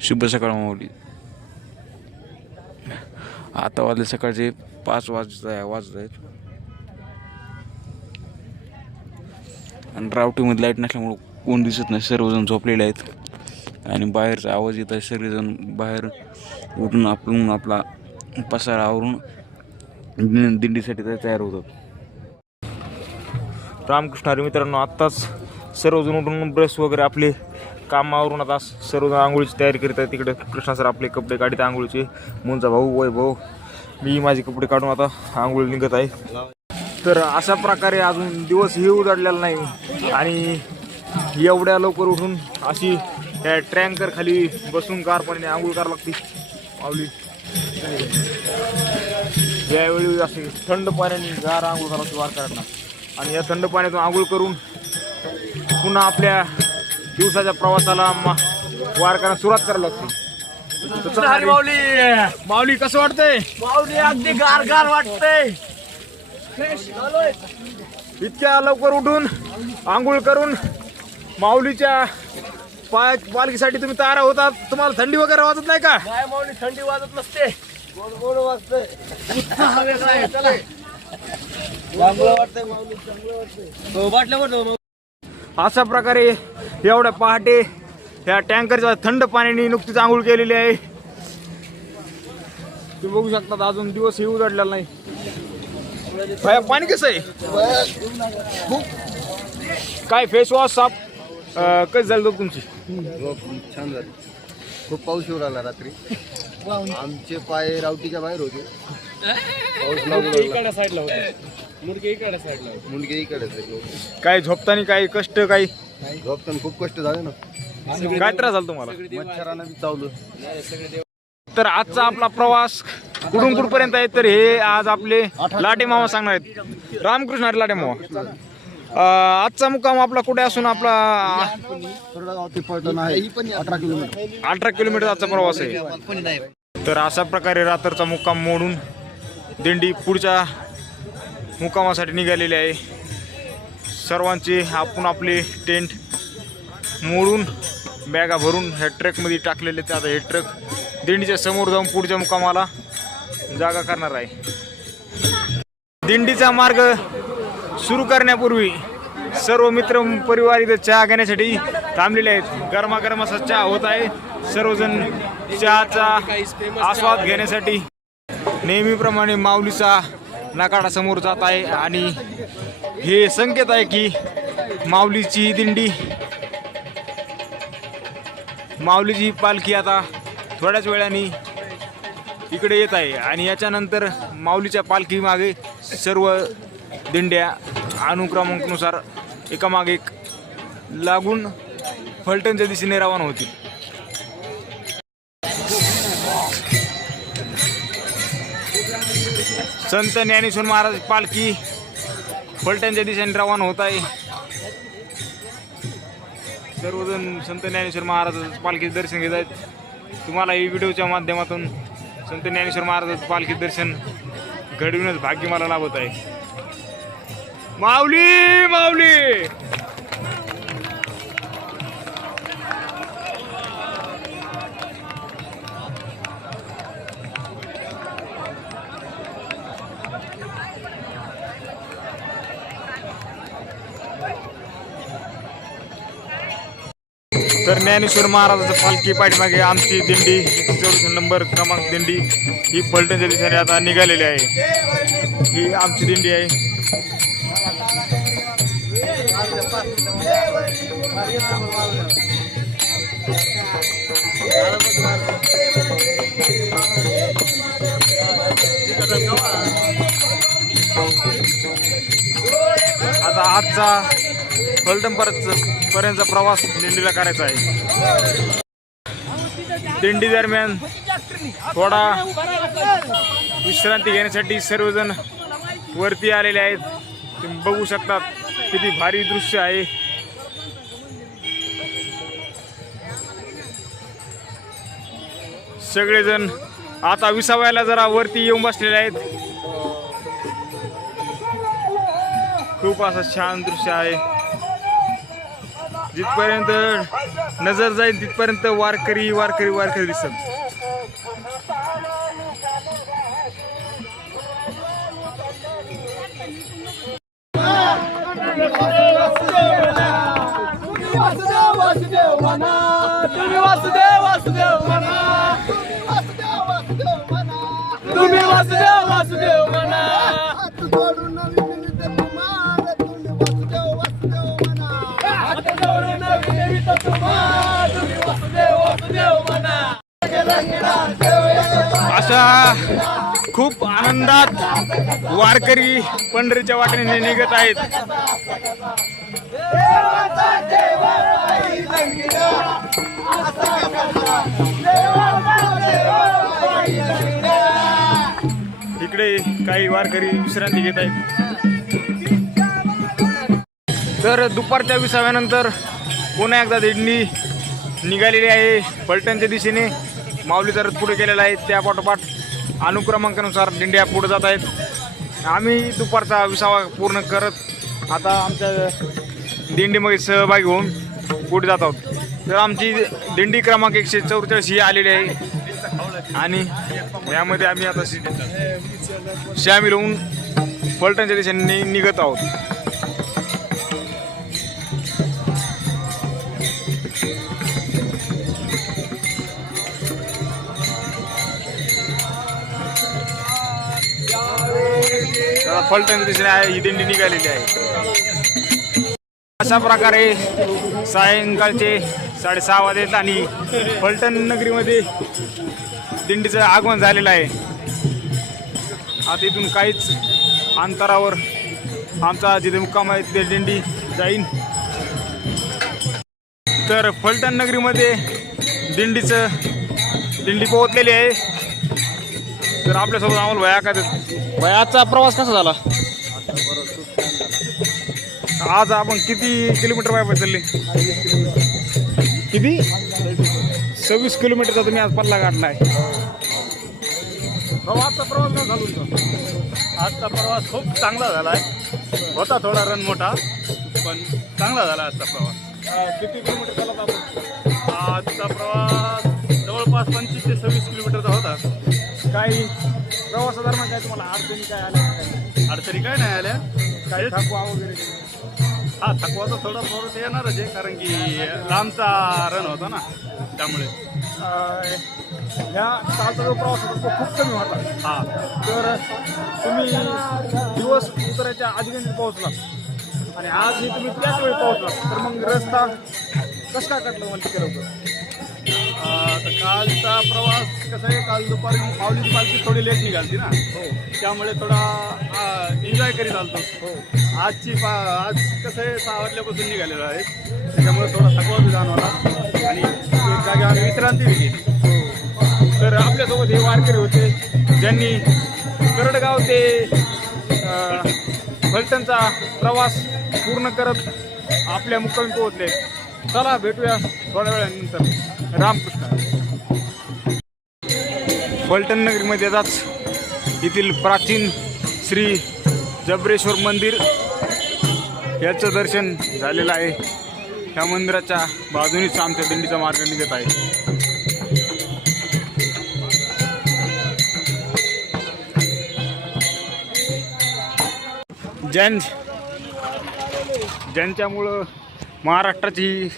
शुभ सकाळ माऊली. आता वाजले सकाळचे पाच वाजत आहे वाजत आहेत. आणि रावटीमध्ये लाइट नसल्यामुळं कोण दिसत नाही सर्वजण झोपलेले आहेत. आणि बाहेरचा आवाज येत आहे सगळेजण बाहेर उठून आपण आपला पसारा आवरून दिंडीसाठी तयार होतात. रामकृष्ण हरी मित्रांनो आत्ताच सर्वजण उठून ब्रश वगैरे आपले कामावरून आता सर्वजण आंघोळीची तयारी करीत आहेत. तिकडे कृष्णा सर आपले कपडे काढित आंघोळीचे. मुंचा भाऊ वैभव मी माझे कपडे काढून आता आंघोळी निघत आहे. तर अशा प्रकारे अजून दिवस हे उजाडलेला नाही. आणि एवढ्या लवकर उठून अशी त्या ट्रँकर खाली बसून कार पाण्याने आंघोळ करावं लागते. माऊली. यावेळी असे थंड पाण्याने गार आंघोळ करावं वार वारकऱ्यांना. आणि या थंड पाण्यातून आंघोळ करून पुन्हा आपल्या दिवसाच्या प्रवासाला वारकऱ्यांना सुरुवात करायला लागते. माऊली? माऊली कसं वाटतंय? माऊली अगदी गार गार वाटतंय इतक्या लवकर उठून आंघोळ करून माऊलीच्या पाय पालखीसाठी तुम्ही तयार होतात तुम्हाला थंडी वगैरे वाजत नाही का? काय माऊली थंडी वाजत नसते. गोड वाजतंय. चांगलं वाटतंय माऊली चांगलं वाटतंय. हो बाटल्यावर अशा प्रकारे एवढ्या पहाटे या टँकरच्या थंड पाण्याने नुकतीच आंघोळ केलेली आहे. तुम्ही बघू शकतात अजून दिवस हे उजाडलेला नाही. भैया, पाणी कसं आहे? काय फेस वॉश साफ? कसं झालं झोप तुमची? छान झाली. खूप पाऊस येऊ लागला रात्री. आमचे पाय रावटीच्या बाहेर होते. पाऊस काय झोपताना काही कष्ट काही झोपताना खूप कष्ट झाले ना. काय त्रास झाला तुम्हाला? मच्छरानं बी चावलं. तर आजचा आपला प्रवास कुठून कुठपर्यंत आहे तर हे आज आपले लाटे मामा सांगणार आहेत. रामकृष्ण हरी लाटे मामा. अं, आजचा मुक्काम आपला कुठे असून आपला सरडा ते पळतान आहे. अठरा किलोमीटर. अठरा किलोमीटर आजचा प्रवास आहे. तर अशा प्रकारे रात्रचा मुक्काम मोडून दिंडी पुढच्या मुक्कामासाठी निघालेली आहे. सर्वांचे आपण आपले टेंट मोडून बॅगा भरून ह्या ट्रकमध्ये टाकलेले ते आता हे ट्रक दिंडीच्या समोर जाऊन पुढच्या मुक्कामाला जागा करणार आहे. दिंडीचा मार्ग सुरू करण्यापूर्वी सर्व मित्र परिवार इथं चहा घेण्यासाठी थांबलेले आहेत. गरमागरम असा चहा होत आहे. सर्वजण चहाचा आस्वाद घेण्यासाठी नेहमीप्रमाणे माऊलीचा नकाडा समोर जात आहे आणि हे संकेत आहे की माऊलीची दिंडी. माऊलीची पालखी आता थोड्याच वेळाने इकडे येत आहे आणि याच्यानंतर माऊलीच्या पालखीमागे सर्व दिंड्या अनुक्रमांकनुसार एकामागे एक लागून फलटणच्या दिशेने रवाना होतील. संत ज्ञानेश्वर महाराज पालखी फलटणच्या दिशेने रवाना होत आहे. सर्वजण संत ज्ञानेश्वर महाराज पालखीचे दर्शन घेत आहेत. तुम्हाला ही व्हिडिओच्या माध्यमातून संत ज्ञानेश्वर महाराज पालखी दर्शन घडविण्याचं भाग्य मला लाभत आहे. माऊली माऊली! तर ज्ञानेश्वर महाराजाचं पालखी पाठीमागे आमची दिंडी नंबर क्रमांक दिंडी ही फलटणच्या दिशेने आता निघालेली आहे. ही आमची दिंडी आहे. आता आजचा फलटण परत पर्यंतचा प्रवास दिंडीला करायचा आहे. दिंडी दरम्यान थोडा विश्रांती घेण्यासाठी सर्वजण वरती आलेले आहेत. तुम्ही बघू शकतात किती भारी दृश्य आहे. सगळेजण आता विसावायला जरा वरती येऊन बसलेले आहेत. खूप असं छान दृश्य आहे. जिथपर्यंत नजर जाईल तिथपर्यंत वारकरी वारकरी वारकरी दिसत. तुम्ही वासुदेव वासुदेव म्हणा. तुम्ही वासुदेव वासुदेव म्हणा खूप आनंदात वारकरी पंढरीच्या वाटेने निघत आहेत. इकडे काही वारकरी विश्रांती घेत आहेत. तर दुपारच्या विसाव्यानंतर पुन्हा एकदा दिंडी निघालेली आहे पलटणच्या दिशेने. माऊली तर पुढे गेलेला आहे. त्या पाठोपाठ अनुक्रमांकानुसार दिंड्या पुढे जात आहेत. आम्ही दुपारचा विसावा पूर्ण करत आता आमच्या दिंडीमध्ये सहभागी होऊन पुढे जात आहोत. तर आमची दिंडी क्रमांक एकशे चौवेचाळीस ही आलेली आहे. आणि यामध्ये आम्ही आता सामील होऊन पलटणच्या दिशेने निघत आहोत. फलटण दिसणे आहे ही दिंडी निघालेली आहे. अशा प्रकारे सायंकाळचे साडेसहा वाजेत आणि फलटण नगरीमध्ये दिंडीचं आगमन झालेलं आहे. आता इथून काहीच अंतरावर आमचा जिथे मुक्काम आहे तिथे दिंडी जाईन. तर फलटण नगरीमध्ये दिंडीचं दिंडी पोहोचलेली आहे. तर आपल्यासोबत आम्हाला भया का भयाचा प्रवास कसा झाला? आज आपण किती किलोमीटर पाय चालले किती? सव्वीस किलोमीटरचा तुम्ही आज पल्ला गाठलाय. प्रवासचा प्रवास का झालो होता आजचा प्रवास खूप चांगला झाला आहे होता थोडा रन मोठा पण चांगला झाला आजचा प्रवास. किती किलोमीटर चालत आपण? आजचा प्रवास जवळपास पंचवीस ते सव्वीस किलोमीटरचा होता. काही प्रवासादरम्यान काय तुम्हाला अडचणी काय आल्या? अडचणी काय नाही आल्या. काही हेच- थकवा वगैरे? हा थकवा तर थोडा थोडं येणारच आहे कारण की लांबचा रन होता ना त्यामुळे. अं, ह्या कालचा जो प्रवास होता तो खूप कमी होता. हा. तर तुम्ही दिवस उतरायच्या आधी कधी पोहोचला. आणि आज तुम्ही त्याच वेळी पोहोचला. तर मग रस्ता कसं काय काटलं मला तिकडे तर कालचा प्रवास कसा आहे? काल दुपारी माऊलीची पालखी थोडी लेट निघालती ना. हो. त्यामुळे थोडा एन्जॉय करीत आलतो. हो. आजची पा आज कसं आहे? सहा वाजल्यापासून निघालेलो आहे. त्याच्यामुळे थोडा थकवा बी जाणवला. आणि एक जागी आम्ही विश्रांती बी घेतली तर आपल्यासोबत हे वारकरी होते. ज्यांनी करडगाव ते फलटणचा प्रवास पूर्ण करत आपल्या मुक्कामी पोहोचले. चला भेटूया थोड्या वेळानंतर. रामकृष्ण. फलटण नगरीमध्ये येतात. येथील प्राचीन श्री जबरेश्वर मंदिर याचं दर्शन झालेलं आहे. त्या मंदिराच्या बाजूनीच आमच्या दिंडीचा मार्ग निघत आहे. ज्यां ज्यांच्यामुळं महाराष्ट्राची ही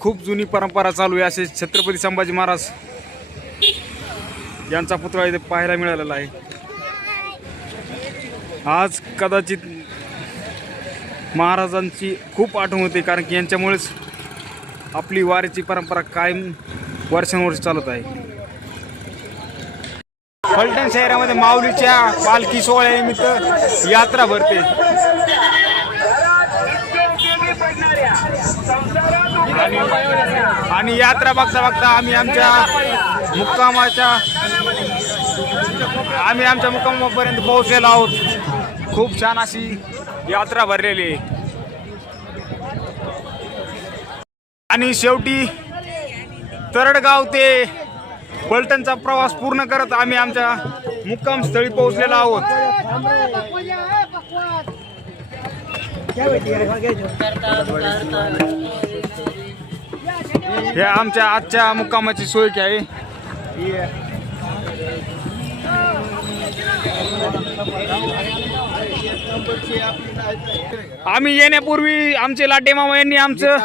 खूप जुनी परंपरा चालू आहे. असे छत्रपती संभाजी महाराज यांचा पुतळा इथे पाहायला मिळालेला आहे. आज कदाचित महाराजांची खूप आठवण होते कारण की यांच्यामुळेच आपली वारीची परंपरा कायम वर्षानुवर्ष चालत आहे. फलटण शहरामध्ये माऊलीच्या पालखी सोहळ्यानिमित्त यात्रा भरते. आणि आणि यात्रा बघता बघता आम्ही आमच्या मुक्कामाच्या आम्ही आमच्या मुक्कामापर्यंत पोहोचलेलो आहोत. खूप छान अशी यात्रा भरलेली आहे. आणि शेवटी तरडगाव ते पलटणचा प्रवास पूर्ण करत आम्ही आमच्या मुक्काम स्थळी पोहोचलेलो आहोत. हे आमच्या आजच्या मुक्कामाची सोय आहे. आम्ही येण्यापूर्वी आमचे लाटे मामा यांनी आमचं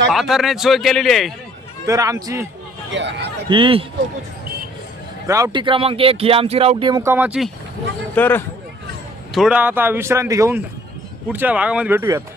हातरण्याची सोय केलेली आहे. तर आमची ही रावटी क्रमांक एक ही आमची रावटी मुक्कामाची. तर थोडा आता विश्रांती घेऊन पुढच्या भागामध्ये भेटूयात.